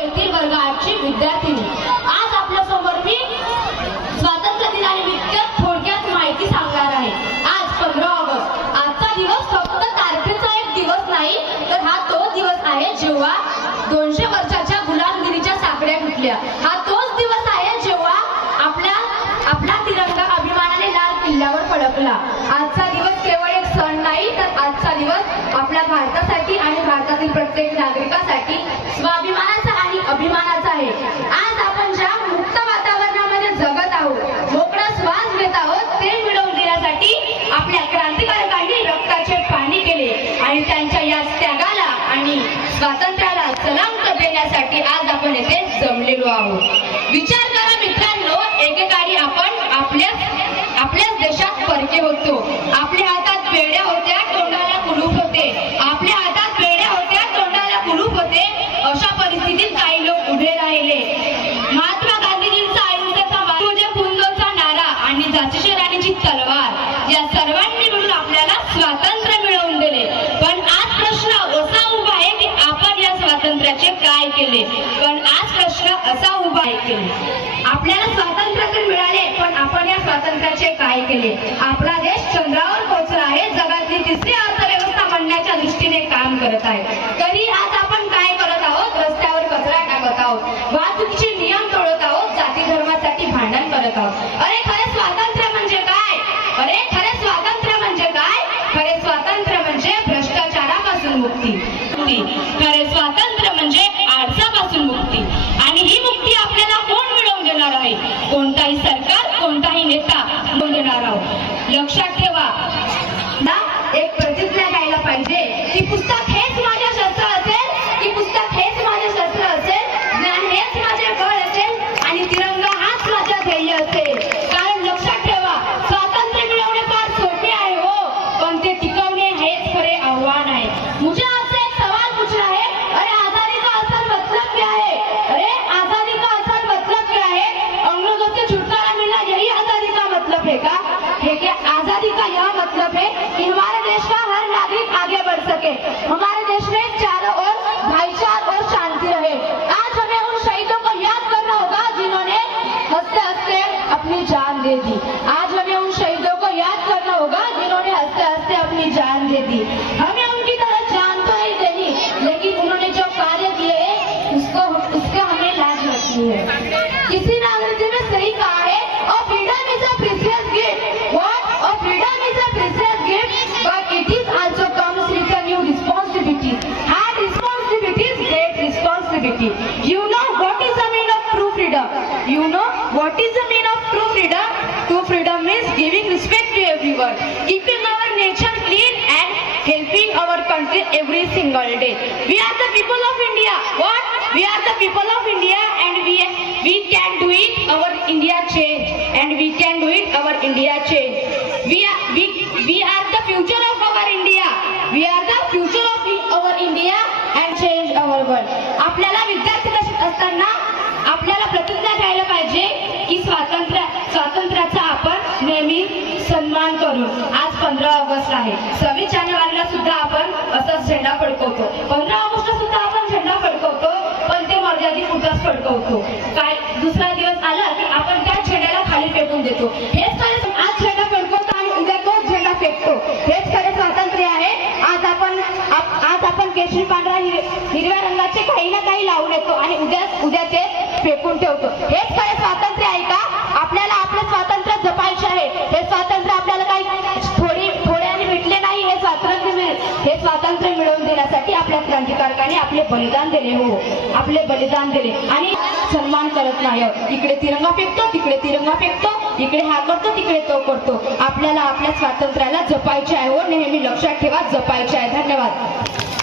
येथील वर्ग 8ची विद्यार्थिनी आज आपल्या समोर मी स्वातंत्र्य दिनानिमित्त थोडक्यात माहिती सांगणार आहे। आज 15 ऑगस्ट आजचा दिवस फक्त तारखेचा एक दिवस नाही, तर हा तो दिवस आहे जेव्हा 200 वर्षाच्या गुलामगिरीच्या साखळ्या तुटल्या। हा तोच दिवस आहे जेव्हा आपला तिरंगा अभिमानाने लाल किल्ल्यावर फडकला। आजचा दिवस केवळ एक सण नाही, तर आजचा दिवस आपल्या भारतासाठी आणि भारतातील प्रत्येक नागरिकासाठी स्वाभिमानाचा आणि अभिमानाचा आहे। आज आपण ज्या मुक्त वातावरणामध्ये जगत आहोत, मोकळा श्वास घेत आहोत, ते मिळवून देण्यासाठी आपल्या क्रांतिकारकांनी रक्ताचे पाणी केले आणि त्यांच्या या त्यागाला आणि स्वातंत्र्याला सलाम देण्यासाठी आज आपण येथे जमलेलो आहोत। विचार करा मित्रांनो, एकेकाळी आपण आपल्याच देशात परके होतो। आपल्या हातात बेड्या होत्या, तोंडाला कुलूप होते। आपल्या हातात बेड्या होत्या, तोंडाला कुलूप होते। अशा परिस्थितीत काही लोक उभे राहिले। महात्मा गांधीजींचा अहिंसेचा मुझे फुंदोचा नारा आणि झाशीची राणीची तलवार या सर्वांनी मिळून आपल्याला स्वातंत्र्य मिळवून दिले। पण आज प्रश्न असा उभा आहे की आपण या स्वातंत्र्याचे काय केले। आपल्याला स्वातंत्र्य तर मिळाले, पण आपण या स्वातंत्र्याचे काय केले। आपला देश चंद्रावर पोहोचला आहे, जगातली तिसरी अर्थव्यवस्था बनण्याच्या दृष्टीने काम करत आहे। तरी आज आपण काय करत आहोत? रस्त्यावर कचरा टाकत आहोत, वाहतुकीचे नियम तोडत आहोत, जाती धर्मासाठी भांडण करत आहोत। अरे खरे स्वातंत्र्य म्हणजे काय? खरे स्वातंत्र्य म्हणजे काय? खरे स्वातंत्र्य म्हणजे भ्रष्टाचारापासून मुक्ती। खरे स्वातंत्र्य म्हणजे आळसापासून मुक्ती। आणि ही मुक्ती आपल्याला कोण मिळवून देणार आहे? कोणताही सरकार, कोणताही नेता मिळवून देणार आहोत। लक्षात ठेवा, एक प्रतिज्ञा घ्यायला पाहिजे की पुस्तक हेच माझे शस्त्र असेल, की पुस्तक हेच माझे शस्त्र असेल, ज्ञान हेच माझे बळ असेल आणि तिरंगा हाच माझा ध्येय असेल। कारण लक्षात ठेवा, स्वातंत्र्य मिळवणे फार सोपे आहे हो, पण ते टिकवणे हेच खरे आव्हान आहे। मुझे आपसे एक सवाल पूछना है, अरे आजादी का असल मतलब क्या है? अरे आजादी का असल मतलब क्या है? अंग्रेजों से छुटकारा मिलना यही आजादी का मतलब है का? है क्या आजादी का यह मतलब है कि हमारे देश का हर नागरिक आगे बढ़ सके, हमारे देश में चारों ओर भाईचारा और शांति रहे। आज हमें उन शहीदों को याद करना होगा जिन्होंने हंसते हंसते अपनी जान दे दी। आज हमें उन शहीदों को याद करना होगा जिन्होंने हंसते हंसते अपनी जान दे दी। हमें उनकी तरह जान तो नहीं देनी, लेकिन उन्होंने जो कार्य किए उसको हमें लाज रखनी है। किसी नागरिक ने सही कहा है, और freedom is a precious gift. What? और freedom is a precious gift, but it is also comes with a new responsibility. Had responsibility is great responsibility. You know what is the mean of true freedom? You know what is the meaning of true freedom? True freedom means giving respect to everyone, keeping our nature clean and helping our country every single day. We are the people of India. What? We are the people of India, and we can do it. Our India change, and we can do it. Our India change. We are the future of our India. We are the future of our India and change our world. आपल्याला विद्यार्थी असताना आपल्याला प्रतिज्ञा घ्यायला पाहिजे की स्वातंत्र्याचा आपण नेहमी सन्मान करू। आज 15 ऑगस्ट आहे, 26 जानेवारीला सुद्धा आपण असाच झेंडा फडकवतो, 15 ऑगस्टला सुद्धा आपण झेंडा फडकवतो, पण ते मर्यादितपुरताच फडकवतो। काय दुसरा दिवस आला की आपण त्या झेंड्याला खाली फेकून देतो। हेच खरे आज झेंडा फडकवतो आणि उद्या तोच झेंडा फेकतो। हेच खरे स्वातंत्र्य आहे। आज आपण केशरी पांढरा हिरव्या रंगाचे काही ना काही लावून येतो आणि उद्या ते फेकून ठेवतो। हेच खरे स्वातंत्र्य आहे का? आपल्याला आपले स्वातंत्र्य जपायचे आहे। हे स्वातंत्र्य आपल्याला काही थोड्याने भेटले नाही। हे स्वातंत्र्य मिळवून देण्यासाठी आपल्या क्रांतिकारकांनी आपले बलिदान दिले। हो, आपले बलिदान दिले आणि सन्मान करत नाही। इकडे तिरंगा फेकतो, तिकडे तिरंगा फेकतो, इकडे हा करतो, तिकडे तो करतो। आपल्याला आपल्या स्वातंत्र्याला जपायचे आहे हो, नेहमी लक्षात ठेवा, जपायचे आहे। धन्यवाद।